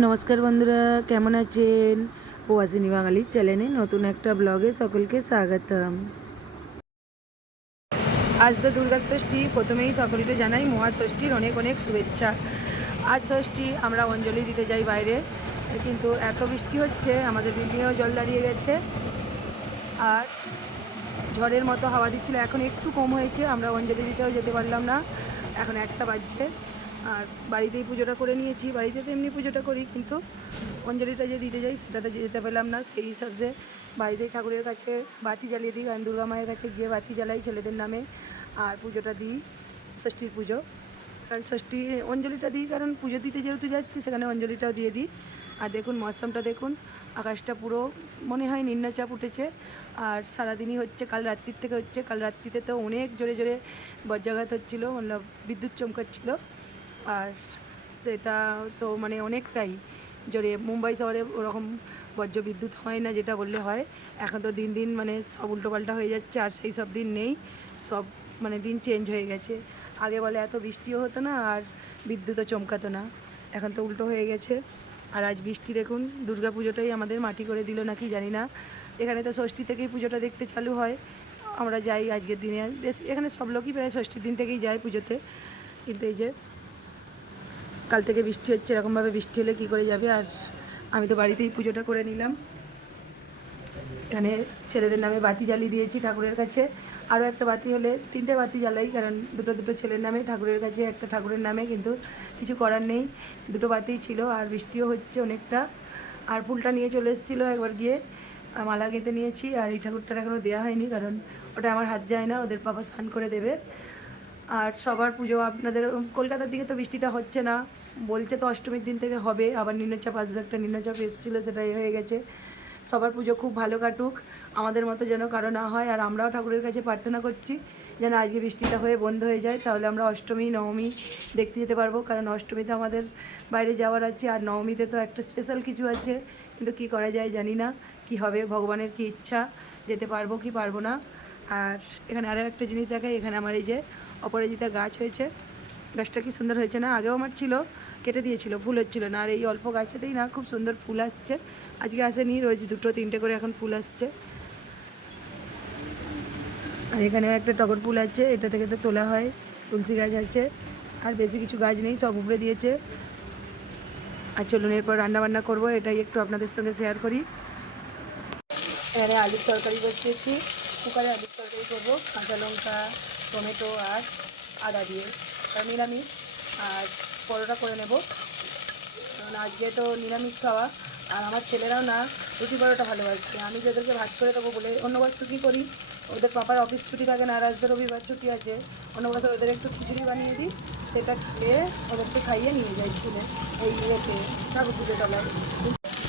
নমস্কার বন্ধুরা, কেমন আছেন? প্রবাসিনী বাঙালির চ্যানেলে নতুন একটা ব্লগে সকলকে স্বাগতম। আজ তো দুর্গা ষষ্ঠী, প্রথমেই সকলকে জানাই মহাষষ্ঠীর অনেক অনেক শুভেচ্ছা। আজ ষষ্ঠী, আমরা অঞ্জলি দিতে যাই বাইরে, কিন্তু এত বৃষ্টি হচ্ছে, আমাদের বিল্ডিংয়েও জল দাঁড়িয়ে গেছে। আর ঝড়ের মতো হাওয়া দিচ্ছিল, এখন একটু কম হয়েছে, আমরা অঞ্জলি দিতেও যেতে পারলাম না, এখন একটা বাজছে। আর বাড়িতেই পুজোটা করে নিয়েছি। বাড়িতে তো এমনি পুজোটা করি, কিন্তু অঞ্জলিটা যে দিতে যাই, সেটাতে যেতে পেলাম না। সেই হিসাবে বাড়িতেই ঠাকুরের কাছে বাতি জ্বালিয়ে দিই, কারণ দুর্গা মায়ের কাছে গিয়ে বাতি জ্বালাই ছেলেদের নামে আর পুজোটা দিই, ষষ্ঠীর পুজো। কারণ ষষ্ঠী, অঞ্জলিটা দিই, কারণ পুজো দিতে যেহেতু যাচ্ছি, সেখানে অঞ্জলিটাও দিয়ে দিই। আর দেখুন, মৌসমটা দেখুন, আকাশটা পুরো মনে হয় নিম্নচাপ উঠেছে। আর সারাদিনই হচ্ছে, কাল রাত্রির থেকে হচ্ছে, কাল রাত্রিতে তো অনেক জোরে জোরে বজ্রাঘাত হচ্ছিল মানে বিদ্যুৎ চমকাচ্ছিল। আর সেটা তো মানে অনেকটাই জোরে মুম্বাই শহরে ওরকম বজ্র বিদ্যুৎ হয় না যেটা বললে হয়। এখন তো দিন দিন মানে সব উল্টোপাল্টা হয়ে যাচ্ছে আর সেই সব দিন নেই। সব মানে দিন চেঞ্জ হয়ে গেছে। আগে বলে এত বৃষ্টিও হতো না আর বিদ্যুৎও চমকাতো না। এখন তো উল্টো হয়ে গেছে। আর আজ বৃষ্টি দেখুন, দুর্গা পুজোটাই আমাদের মাটি করে দিল নাকি জানি না। এখানে তো ষষ্ঠী থেকেই পুজোটা দেখতে চালু হয়। আমরা যাই আজকের দিনে। এখানে সব লোকই প্রায় ষষ্ঠীর দিন থেকেই যায় পুজোতে। কিন্তু এই যে কাল থেকে বৃষ্টি হচ্ছে, এরকমভাবে বৃষ্টি হলে কী করে যাবে? আর আমি তো বাড়িতেই পুজোটা করে নিলাম। এখানে ছেলেদের নামে বাতি জ্বালিয়ে দিয়েছি ঠাকুরের কাছে। আরও একটা বাতি হলে, তিনটে বাতি জ্বালাই, কারণ দুটো দুটো ছেলের নামে, ঠাকুরের কাছে একটা ঠাকুরের নামে, কিন্তু কিছু করার নেই। দুটো বাতিই ছিল, আর বৃষ্টিও হচ্ছে অনেকটা। আর ফুলটা নিয়ে চলে এসেছিল একবার গিয়ে মালা গেঁথে নিয়েছি, আর এই ঠাকুরটা এখনও দেওয়া হয়নি, কারণ ওটা আমার হাত যায় না, ওদের বাবা স্নান করে দেবে। আর সবার পুজো, আপনাদের, কলকাতার দিকে তো বৃষ্টিটা হচ্ছে না। বলছে তো অষ্টমীর দিন থেকে হবে, আবার নিম্নচাপ আসবে, একটা নিম্নচাপ এসেছিল সেটা হয়ে গেছে। সবার পুজো খুব ভালো কাটুক, আমাদের মতো যেন কারও না হয়, আর আমরাও ঠাকুরের কাছে প্রার্থনা করছি যেন আজকে বৃষ্টিটা হয়ে বন্ধ হয়ে যায়, তাহলে আমরা অষ্টমী, নবমী দেখতে যেতে পারব, কারণ অষ্টমীতে আমাদের বাইরে যাওয়ার আছে, আর নবমীতে তো একটা স্পেশাল কিছু আছে, কিন্তু কি করা যায় জানি না, কি হবে, ভগবানের কি ইচ্ছা, যেতে পারব কি পারব না। আর এখানে আরও একটা জিনিস দেখাই, এখানে আমার এই যে অপরাজিতা গাছ হয়েছে গাছটা কি সুন্দর হয়েছে না? আগেও আমার ছিল, কেটে দিয়েছিল, ফুল হচ্ছিল না। আর এই অল্প গাছেতেই না খুব সুন্দর ফুল আসছে। আজকে আসেনি, রোজ দুটো, তিনটে করে এখন ফুল আসছে। আর এখানেও একটা টগর ফুল আছে, এটা থেকে তো তোলা হয়, তুলসী গাছ আছে। আর বেশি কিছু গাছ নেই, সব উপরে দিয়েছে। আর চলুন, এরপর রান্না বান্না করব, এটাই একটু আপনাদের সঙ্গে শেয়ার করি। এখানে আলুর তরকারি বসিয়েছি, কুকারে আলুর তরকারি করব, কাঁচা লঙ্কা, টমেটো আর আদা দিয়ে। আর নিরামিষ, আর পরোটা করে নেব। কারণ আজকে তো নিরামিষ খাওয়া, আর আমার ছেলেরাও না রুটি পরোটা ভালোবাসছে আমি যাদেরকে ভাত করে দেবো বলে অন্য বছর কী করি, ওদের পাপার অফিস ছুটি থাকে না, আর রবিবার ছুটি আছে, অন্য বছর ওদের একটু খিচুড়ি বানিয়ে দিই, সেটা খেয়ে ওদেরকে খাইয়ে নিয়ে যাই স্কুলে, এই ইয়েতে ঠাকুর পুজো তলায়।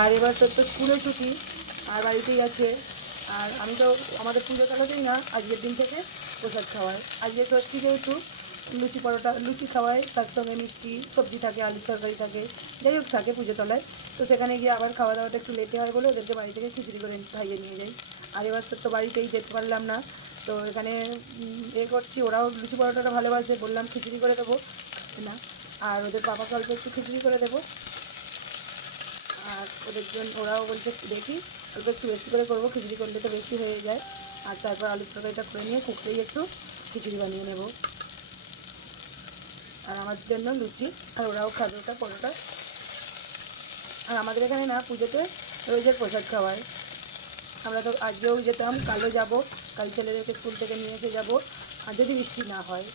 আর এবার তোর তো স্কুলে ছুটি, আর বাড়িতেই আছে। আর আমি তো আমাদের পুজো তলাতেই না, আজকের দিন থেকে প্রসাদ খাওয়াই। আজকে ষষ্ঠী যেহেতু লুচি পরোটা, লুচি খাওয়াই তার সঙ্গে মিষ্টি, সবজি থাকে, আলু তরকারি থাকে, যাই হোক থাকে পুজো তলায়। তো সেখানে গিয়ে আবার খাওয়া দাওয়াটা একটু লেটে হয় বলে ওদেরকে বাড়ি থেকে খিচুড়ি করে খাইয়ে নিয়ে যাই। আর এবার তো বাড়িতেই যেতে পারলাম না। তো এখানে এ করছি, ওরাও লুচি পরোটাটা ভালোবাসে, বললাম খিচুড়ি করে দেবো। না, আর ওদের বাবাকে অল্প একটু খিচুড়ি করে দেবো। আর ওদের জন্য ওরাও বলছে, দেখি অল্প একটু বেশি করে করব, খিচুড়ি করলে তো বেশি হয়ে যায়। আর তারপর আলু তরকারিটা করে নিয়ে কুকরেই একটু খিচুড়ি বানিয়ে নেব। আমার জন্য লুচি আর ওরাও খাবে ওটা পরোটা। আর আমাদের এখানে না পুজোতে রোজের প্রসাদ খাওয়ায়। আমরা তো আজকেও যেতাম, কালও যাব, কাল ছেলেদেরকে স্কুল থেকে নিয়ে এসে যাব। আর যদি বৃষ্টি না হয়,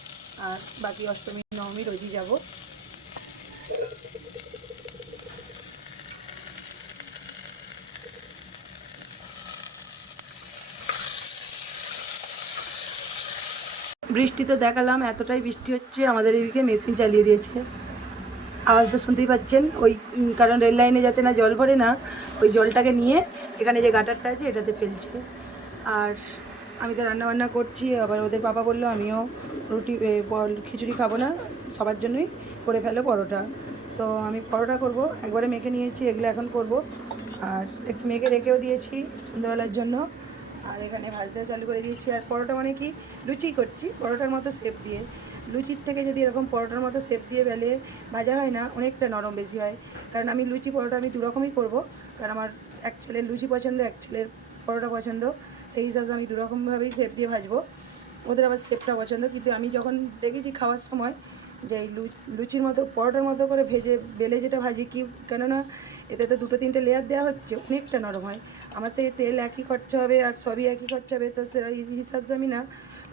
আর বাকি অষ্টমী, নবমী রোজই যাব। বৃষ্টি তো দেখালাম, এতটাই বৃষ্টি হচ্ছে, আমাদের এদিকে মেশিন চালিয়ে দিয়েছে। আওয়াজ তো শুনতেই পাচ্ছেন, ওই কারণ রেল লাইনে যাতে না জল ভরে না, ওই জলটাকে নিয়ে এখানে যে গাটারটা আছে, এটাতে ফেলছে। আর আমি তো রান্না বান্না করছি, আবার ওদের বাবা বলল, আমিও রুটি খিচুড়ি খাব না, সবার জন্যই করে ফেলো পরোটা। তো আমি পরোটা করব, একবারে মেখে নিয়েছি, এগুলো এখন করব। আর একটু মেখে রেখেও দিয়েছি সন্ধ্যাবেলার জন্য। আর এখানে ভাজতেও চালু করে দিয়েছি। আর পরোটা মানে কি? লুচি করছি, পরোটার মতো শেপ দিয়ে। লুচির থেকে যদি এরকম পরোটার মতো শেপ দিয়ে বেলে ভাজা হয় না, অনেকটা নরম বেশি হয়। কারণ আমি লুচি পরোটা আমি দু রকমই করব। কারণ আমার এক ছেলের লুচি পছন্দ, এক ছেলের পরোটা পছন্দ। সেই হিসাবে আমি দু রকমভাবেই শেপ দিয়ে ভাজবো। ওদের আবার শেপটা পছন্দ। কিন্তু আমি যখন দেখেছি খাওয়ার সময় যে এই লুচির মতো, পরোটার মতো করে ভেজে, বেলে যেটা ভাজি, কি কেননা এতে তো দুটো তিনটে লেয়ার দেওয়া হচ্ছে, অনেকটা নরম হয়। আমার সেই তেল একই খরচা হবে আর সবই একই খরচা হবে, তো সেই হিসাবে আমি না।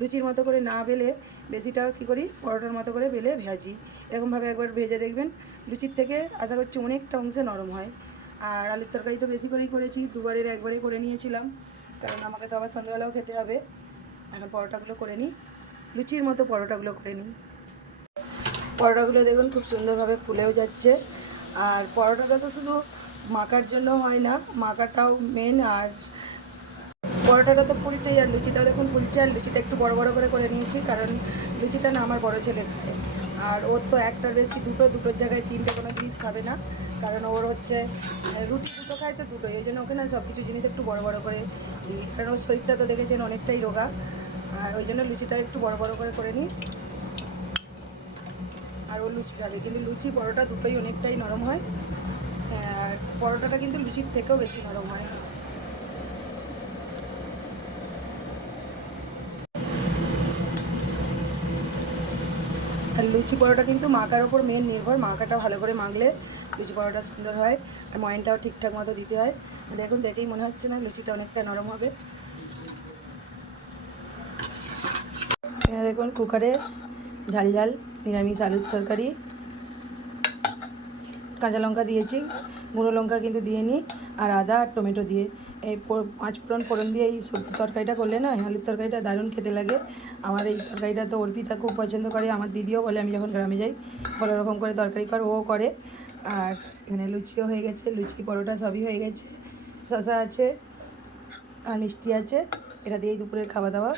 লুচির মতো করে না বেলে বেশিটা কী করি? পরোটার মতো করে বেলে ভেজি। এরকমভাবে একবার ভেজে দেখবেন। লুচির থেকে আশা করছি অনেকটা অংশে নরম হয়। আর আলুর তরকারি তো বেশি করেই করেছি, দুবারের একবারেই করে নিয়েছিলাম। কারণ আমাকে তো আবার সন্ধ্যাবেলাও খেতে হবে। এখন পরোটাগুলো করে নিই। লুচির মতো পরোটাগুলো করে নিই। পরোটাগুলো দেখুন খুব সুন্দরভাবে ফুলেও যাচ্ছে। আর পরোটাটা তো শুধু মাখার জন্য হয় না, মাখাটাও মেন আর পরোটাটা তো ফুলছেই আর লুচিটাও দেখুন ফুলছে আর লুচিটা একটু বড় বড় করে করে নিয়েছি, কারণ লুচিটা না আমার বড় ছেলে খায়। আর ওর তো একটার বেশি দুটো, দুটোর জায়গায় তিনটে কোনো জিনিস খাবে না, কারণ ওর হচ্ছে রুটি দুটো খায় তো দুটো এই জন্য ওকে না সব কিছু জিনিস একটু বড় বড় করে দিই, কারণ ওর শরীরটা তো দেখেছেন অনেকটাই রোগা। আর ওই জন্য লুচিটা একটু বড় বড় করে করে নিই। আর ও লুচি খাবে, কিন্তু লুচি, পরোটা দুটোই অনেকটাই নরম হয়। পরোটাটা কিন্তু লুচির থেকেও বেশি নরম হয়। আর লুচি পরোটা কিন্তু মাখার ওপর মেন নির্ভর মাখাটা ভালো করে মাখলে লুচি পরোটা সুন্দর হয় আর ময়নটাও ঠিকঠাক মতো দিতে হয়। দেখুন দেখেই মনে হচ্ছে না লুচিটা অনেকটা নরম হবে। দেখুন কুকারে ঝাল ঝাল, নিরামিষ আলুর তরকারি, কাঁচা লঙ্কা দিয়েছি। গুঁড়ো লঙ্কা কিন্তু দিয়ে নিই, আর আদা আর টমেটো দিয়ে। এই পাঁচ ফোড়ন ফোড়ন দিয়ে এই সবজি তরকারিটা করলে না আলুর তরকারিটা দারুণ খেতে লাগে। আমার এই তরকারিটা তো অর্পিতা খুব পছন্দ করে, আমার দিদিও বলে আমি যখন গ্রামে যাই ভালো রকম করে তরকারি কর, ও করে। আর এখানে লুচিও হয়ে গেছে, লুচি, পরোটা সবই হয়ে গেছে। শশা আছে আর মিষ্টি আছে, এটা দিয়েই দুপুরের খাওয়া দাওয়া।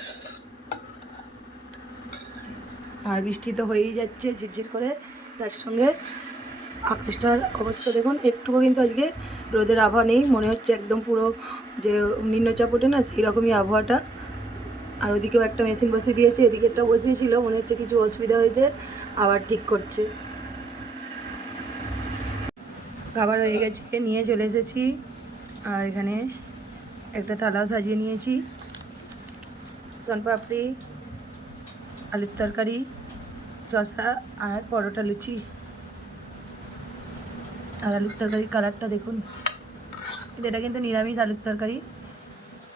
আর বৃষ্টি তো হয়েই যাচ্ছে, ঝিরঝির করে, তার সঙ্গে আকাশটার অবস্থা দেখুন। একটুকু কিন্তু আজকে রোদের আবহাওয়া নেই। মনে হচ্ছে একদম পুরো যে নিম্নচাপ ওঠে না, সেই রকমই আবহাওয়াটা। আর ওদিকেও একটা মেশিন বসিয়ে দিয়েছে, এদিকে একটা বসিয়েছিল। মনে হচ্ছে কিছু অসুবিধা হয়েছে, আবার ঠিক করছে। খাবার হয়ে গেছে, নিয়ে চলে এসেছি। আর এখানে একটা থালাও সাজিয়ে নিয়েছি। সোনপাপড়ি আলুর তরকারি, শসা আর পরোটা লুচি। আর আলুর তরকারির কালারটা দেখুন। এটা কিন্তু নিরামিষ আলুর তরকারি।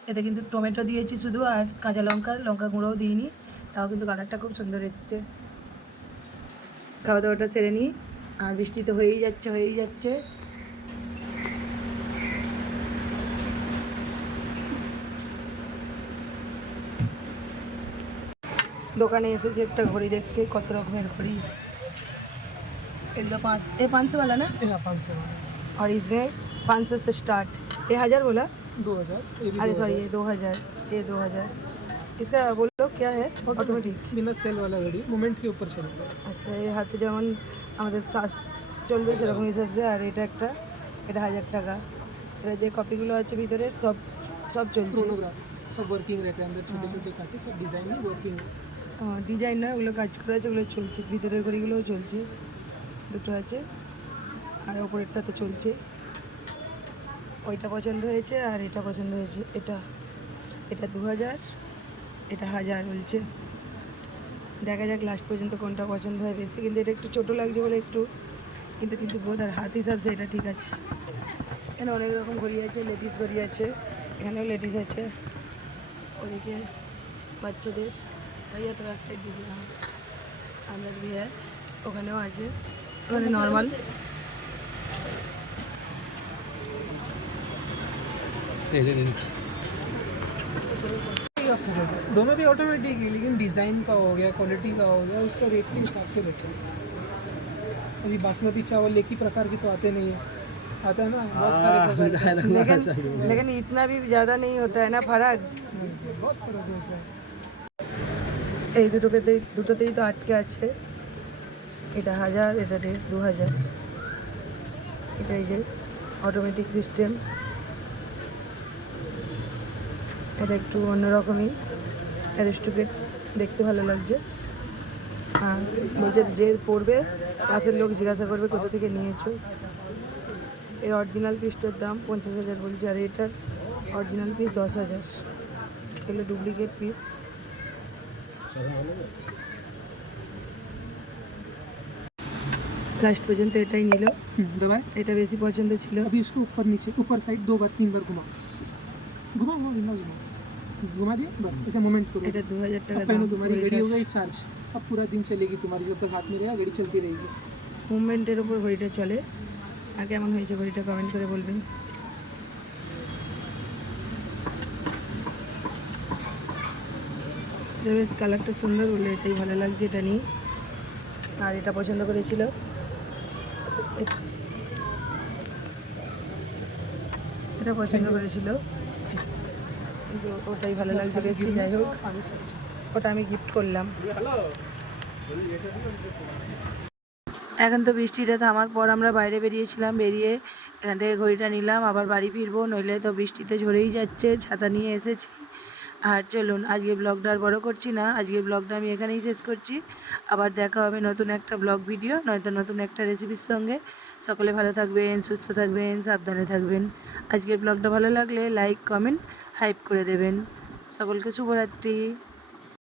এতে কিন্তু টমেটো দিয়েছি শুধু আর কাঁচা লঙ্কা লঙ্কা গুঁড়োও দিইনি। তাও কিন্তু কালারটা খুব সুন্দর এসছে। খাওয়া দাওয়াটা সেরে নিই। আর বৃষ্টি তো হয়েই যাচ্ছে হয়েই যাচ্ছে। দোকানে এসেছে একটা ঘড়ি দেখতে, কত রকমের ঘড়ি। এগুলো पाँच ये पाँच सौ वाला ना यहाँ पाँच सौ और इसमें पाँच सौ से स्टार्ट ये हज़ार बोला दो हज़ार ये भी अरे दो सॉरी ये दो हज़ार ये दो हज़ार इसका बोलो क्या है ऑटोमेटिक हज़ार। बिना सेल वाला घड़ी मोमेंट के ऊपर चलता है আচ্ছা এই হাতে যেমন আমাদের শ্বাস চলবে সেরকম হিসাবে আর এটা একটা এটা হাজার টাকা এটা যে কপিগুলো আছে ভিতরে সব সব চলছে क्रोनोग्राफ सब वर्किंग रहते हैं अंदर छोटे छोटे काटे सब डिजाइन में वर्किंग ডিজাইন না ওগুলো কাজ করা আছে ওগুলো চলছে ভিতরের ঘড়িগুলোও চলছে দুটো আছে। আর ওপরেরটা তো চলছে। ওইটা পছন্দ হয়েছে আর এটা পছন্দ হয়েছে। এটা এটা দু হাজার, এটা হাজার বলছে। দেখা যাক লাস্ট পর্যন্ত কোনটা পছন্দ হয় বেশি। কিন্তু এটা একটু ছোটো লাগছে বলে একটু, কিন্তু কিন্তু বোধ আর হাত হিসাবছে এটা ঠিক আছে। এখানে অনেক রকম ঘড়ি আছে লেডিস ঘড়ি আছে, এখানেও লেডিস আছে। ওদিকে বাচ্চাদের। ওই তো রাস্তায় দিয়ে আমরা ওখানেও আছে। ওখানে নর্মাল दोनों भी ऑटोमेटिक है लेकिन डिज़ाइन का हो गया क्वालिटी का हो गया उसका रेट के हिसाब से बेचो अभी बासमती चावल एक ही प्रकार की तो आते नहीं है आता है ना बहुत सारे प्रकार के लेकिन लेकिन इतना भी ज़्यादा नहीं होता है ना फर्क बहुत फर्क होता है এই দুটোকেতেই দুটোতেই তো আটকে আছে এটা হাজার, এটা দু হাজার। এটা এই যে অটোমেটিক সিস্টেম এটা একটু অন্যরকমই। অ্যারিস্টোকেট দেখতে ভালো লাগছে। হ্যাঁ বলছে যে পড়বে, পাশের লোক জিজ্ঞাসা করবে, কোথা থেকে নিয়েছো? এর অরিজিনাল পিসটার দাম পঞ্চাশ হাজার বলছে, আর এটার অরিজিনাল পিস দশ হাজার। এগুলো ডুপ্লিকেট পিস লাস্ট পর্যন্ত এটাই নিল हम्म, दबाए এটা বেশি পছন্দ ছিল अभी इसको ऊपर नीचे ऊपर साइड दो बार तीन बार घुमा घुमा घुमा घुमा घुमा घुमा दिया बस ऐसा मोमेंट करो এটা দু হাজার টাকা अब দাম पहले तुम्हारी घड़ी हो गई चार्ज अब पूरा दिन चलेगी तुम्हारी जब तक हाथ में रहेगा घड़ी चलती रहेगी মুভমেন্টের ওপর ঘড়িটা চলে আর কেমন হয়েছে ঘড়িটা কমেন্ট করে বলবেন এটা বেশ কালারটা সুন্দর বলে এটাই ভালো লাগছে এটা নিয়ে আর এটা পছন্দ করেছিল এ- এটা পছন্দ করেছিল। ওটাই ভালো লাগছে বেশি, যাই হোক। ওটা আমি গিফট করলাম। এখন তো বৃষ্টিটা থামার পর আমরা বাইরে বেরিয়েছিলাম, বেরিয়ে এখান থেকে ঘড়িটা নিলাম, আবার বাড়ি ফিরবো, নইলে তো বৃষ্টিতে ঝরেই যাচ্ছে, ছাতা নিয়ে এসেছি। আর চলুন, আজকে ব্লগটা আর বড় করছি না। আজকে ব্লগটা আমি এখানেই শেষ করছি। আবার দেখা হবে নতুন একটা ব্লগ ভিডিও নয়তো নতুন একটা রেসিপির সঙ্গে। সকলে ভালো থাকবেন, সুস্থ থাকবেন, সাবধানে থাকবেন। আজকের ব্লগটা ভালো লাগলে লাইক কমেন্ট হাইপ করে দেবেন। সকলকে শুভরাত্রি।